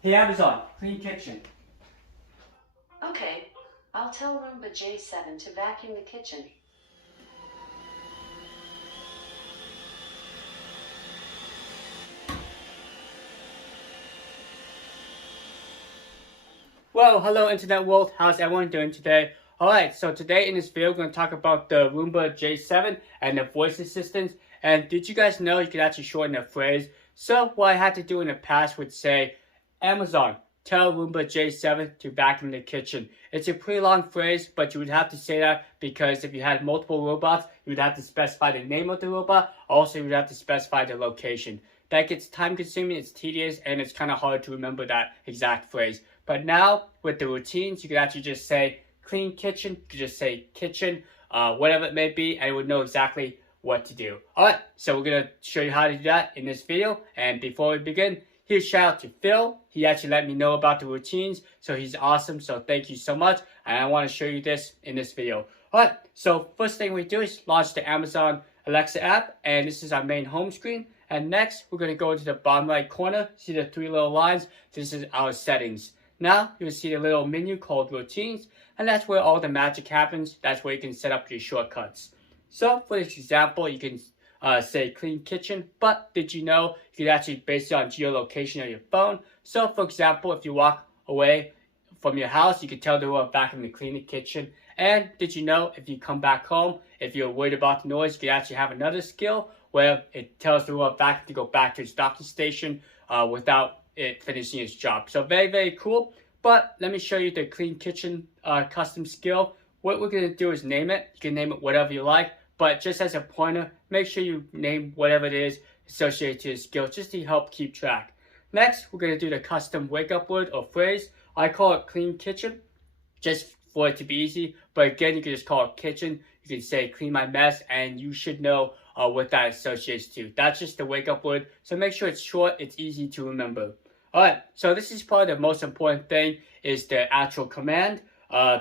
Hey Amazon, clean kitchen. Okay, I'll tell Roomba J7 to vacuum the kitchen. Well, hello internet world, how's everyone doing today? Alright, so today in this video, we're going to talk about the Roomba J7 and the voice assistants. And did you guys know you could actually shorten a phrase? So what I had to do in the past would say, Amazon, tell Roomba J7 to vacuum the kitchen. It's a pretty long phrase, but you would have to say that because if you had multiple robots, you would have to specify the name of the robot. Also, you would have to specify the location. That gets time consuming, it's tedious, and it's kind of hard to remember that exact phrase. But now, with the routines, you can actually just say clean kitchen, you can just say kitchen, whatever it may be, and it would know exactly what to do. Alright, so we're going to show you how to do that in this video. And before we begin, huge shout out to Phil. He actually let me know about the routines, so he's awesome, so thank you so much. And I want to show you this in this video. Alright, so first thing we do is launch the Amazon Alexa app, and this is our main home screen. And next, we're going to go to the bottom right corner, see the three little lines, this is our settings. Now, you'll see a little menu called routines, and that's where all the magic happens. That's where you can set up your shortcuts. So, for this example, you can say clean kitchen, but did you know you could actually base it on geolocation on your phone? So, for example, if you walk away from your house, you could tell the robot vacuum to clean the kitchen. And did you know if you come back home, if you're worried about the noise, you could actually have another skill where it tells the robot vacuum to go back to its docking station without it finishing its job. So very, very cool. But let me show you the clean kitchen custom skill. What we're going to do is name it. You can name it whatever you like, but just as a pointer, make sure you name whatever it is associated to the skill just to help keep track. Next, we're going to do the custom wake up word or phrase. I call it clean kitchen just for it to be easy, but again, you can just call it kitchen. You can say clean my mess, and you should know what that associates to. That's just the wake up word, so make sure it's short, it's easy to remember. Alright, so this is probably the most important thing, is the actual command.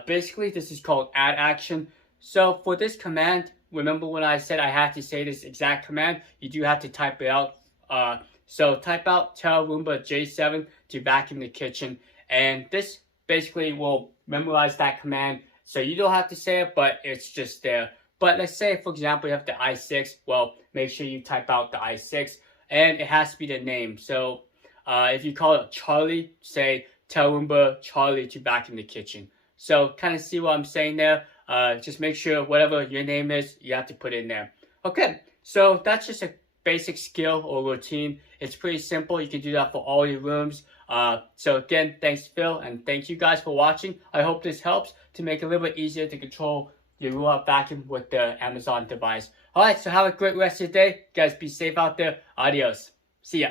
Basically, this is called add action. So for this command, remember when I said I had to say this exact command? You do have to type it out. So type out tell Roomba J7 to vacuum the kitchen, and this basically will memorize that command. So you don't have to say it, but it's just there. But let's say, for example, you have the i6. Well, make sure you type out the i6, and it has to be the name. So if you call it Charlie, say tell Roomba Charlie to vacuum the kitchen. So kind of see what I'm saying there. Just make sure whatever your name is, you have to put in there. Okay, so that's just a basic skill or routine. It's pretty simple. You can do that for all your rooms. So again, thanks Phil, and thank you guys for watching. I hope this helps to make it a little bit easier to control your robot vacuum with the Amazon device. Alright, so have a great rest of your day. You guys be safe out there. Adios. See ya.